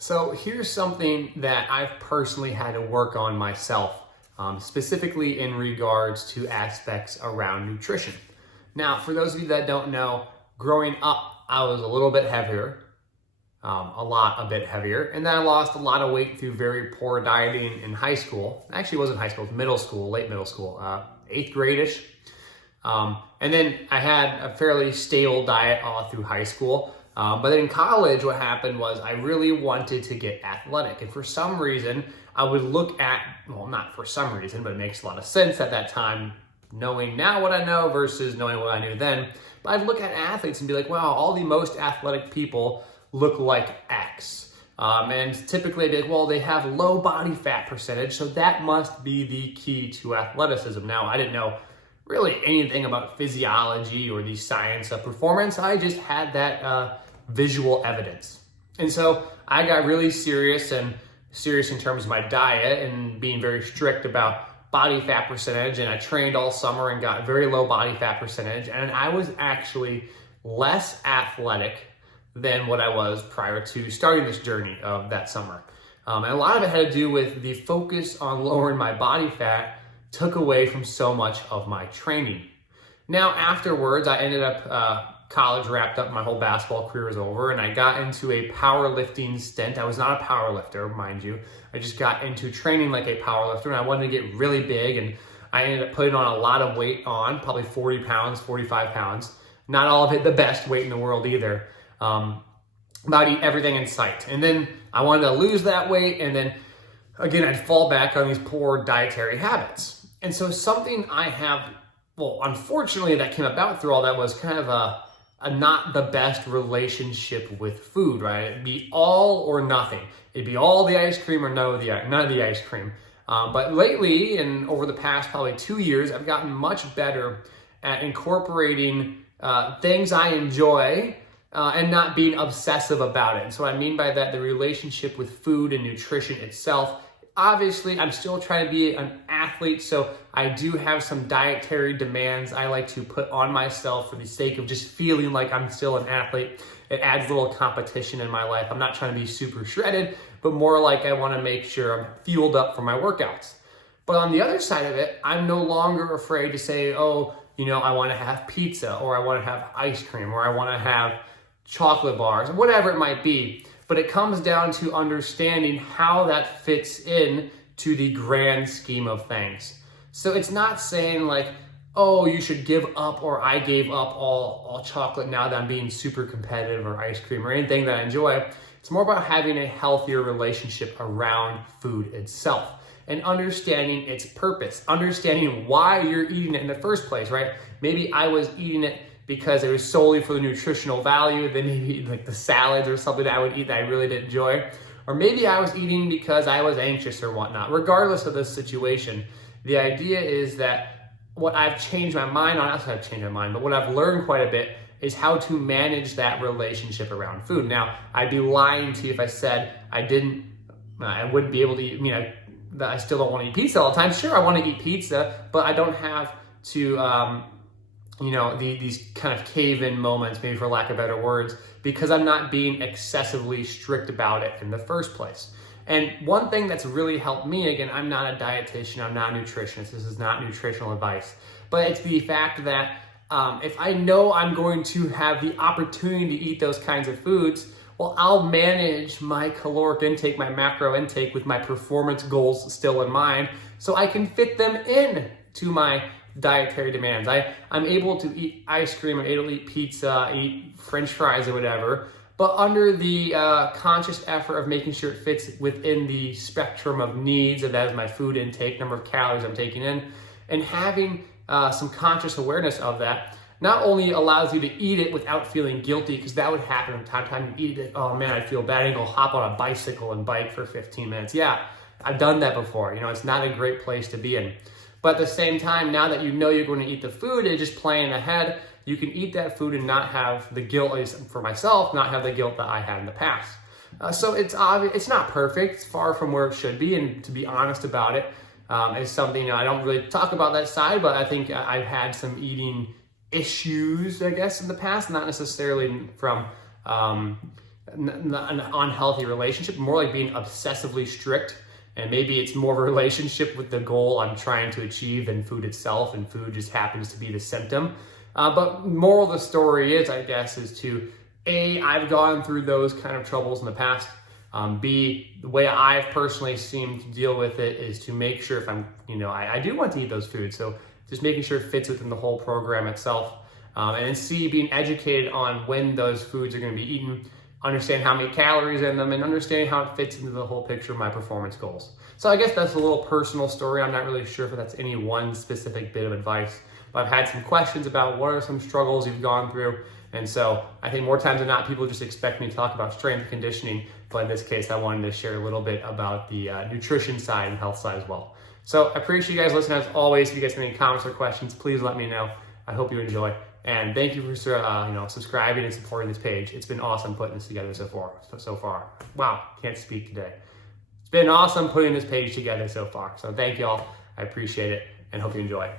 So here's something that I've personally had to work on myself, specifically in regards to aspects around nutrition. Now, for those of you that don't know, growing up, I was a little bit heavier, a bit heavier, and then I lost a lot of weight through very poor dieting in high school. Actually, it wasn't high school, it was middle school, late middle school, 8th grade-ish. And then I had a fairly stable diet all through high school. But in college, what happened was I really wanted to get athletic. And for some reason, I would look at, well, not for some reason, but it makes a lot of sense at that time, knowing now what I know versus knowing what I knew then. But I'd look at athletes and be like, wow, all the most athletic people look like X. And typically I'd be like, well, they have low body fat percentage, so that must be the key to athleticism. Now, I didn't know really anything about physiology or the science of performance. I just had that visual evidence. And so I got really serious in terms of my diet and being very strict about body fat percentage. And I trained all summer and got very low body fat percentage. And I was actually less athletic than what I was prior to starting this journey of that summer. And a lot of it had to do with the focus on lowering my body fat took away from so much of my training. Now, afterwards, I ended up, college wrapped up, my whole basketball career was over, and I got into a powerlifting stint. I was not a power lifter, mind you. I just got into training like a power lifter, and I wanted to get really big, and I ended up putting on a lot of weight on, probably 40 pounds, 45 pounds. Not all of it the best weight in the world either. About eat everything in sight. And then I wanted to lose that weight, and then again, I'd fall back on these poor dietary habits. And so something I have, well, unfortunately that came about through all that was kind of a not the best relationship with food, right? It'd be all or nothing. It'd be all the ice cream or none of the ice cream. But lately, and over the past probably 2 years, I've gotten much better at incorporating things I enjoy and not being obsessive about it. And so what I mean by that, the relationship with food and nutrition itself. Obviously, I'm still trying to be an athlete, so I do have some dietary demands I like to put on myself for the sake of just feeling like I'm still an athlete. It adds a little competition in my life. I'm not trying to be super shredded, but more like I want to make sure I'm fueled up for my workouts. But on the other side of it, I'm no longer afraid to say, oh, I want to have pizza, or I want to have ice cream, or I want to have chocolate bars, whatever it might be. But it comes down to understanding how that fits in to the grand scheme of things. So it's not saying like, oh, you should give up, or I gave up all chocolate now that I'm being super competitive, or ice cream or anything that I enjoy. It's more about having a healthier relationship around food itself and understanding its purpose, understanding why you're eating it in the first place, right? Maybe I was eating it because it was solely for the nutritional value, then maybe like the salads or something that I would eat that I really didn't enjoy. Or maybe I was eating because I was anxious or whatnot. Regardless of the situation, the idea is that what I've changed my mind on, not that I've changed my mind, but what I've learned quite a bit is how to manage that relationship around food. Now, I'd be lying to you if I said I wouldn't be able to eat, that I still don't want to eat pizza all the time. Sure, I want to eat pizza, but I don't have to, these kind of cave-in moments, maybe for lack of better words, because I'm not being excessively strict about it in the first place. And one thing that's really helped me, again, I'm not a dietitian, I'm not a nutritionist, this is not nutritional advice, but it's the fact that if I know I'm going to have the opportunity to eat those kinds of foods, well, I'll manage my caloric intake, my macro intake with my performance goals still in mind, so I can fit them in to my dietary demands. I'm able to eat ice cream, I'm able to eat pizza, eat French fries or whatever, but under the conscious effort of making sure it fits within the spectrum of needs, and that is my food intake, number of calories I'm taking in, and having some conscious awareness of that not only allows you to eat it without feeling guilty, because that would happen from time to time. You eat it, oh man, I feel bad, and go hop on a bicycle and bike for 15 minutes. Yeah, I've done that before. It's not a great place to be in. But at the same time, now that you know you're going to eat the food and just planning ahead, you can eat that food and not have the guilt, at least for myself, not have the guilt that I had in the past. So it's obvious, it's not perfect, it's far from where it should be, and to be honest about it, is something, I don't really talk about that side, but I think I've had some eating issues, I guess, in the past, not necessarily from an unhealthy relationship, more like being obsessively strict. And maybe it's more of a relationship with the goal I'm trying to achieve than food itself, and food just happens to be the symptom. But moral of the story is, I guess, is to A, I've gone through those kind of troubles in the past. B, the way I've personally seemed to deal with it is to make sure if I'm, I do want to eat those foods. So just making sure it fits within the whole program itself. And then C, being educated on when those foods are going to be eaten, understand how many calories in them, and understand how it fits into the whole picture of my performance goals. So I guess that's a little personal story. I'm not really sure if that's any one specific bit of advice, but I've had some questions about what are some struggles you've gone through. And so I think more times than not, people just expect me to talk about strength and conditioning. But in this case, I wanted to share a little bit about the nutrition side and health side as well. So I appreciate you guys listening as always. If you guys have any comments or questions, please let me know. I hope you enjoy. And thank you for subscribing and supporting this page. It's been awesome putting this together so far. Wow, can't speak today. It's been awesome putting this page together so far. So thank you all. I appreciate it and hope you enjoy.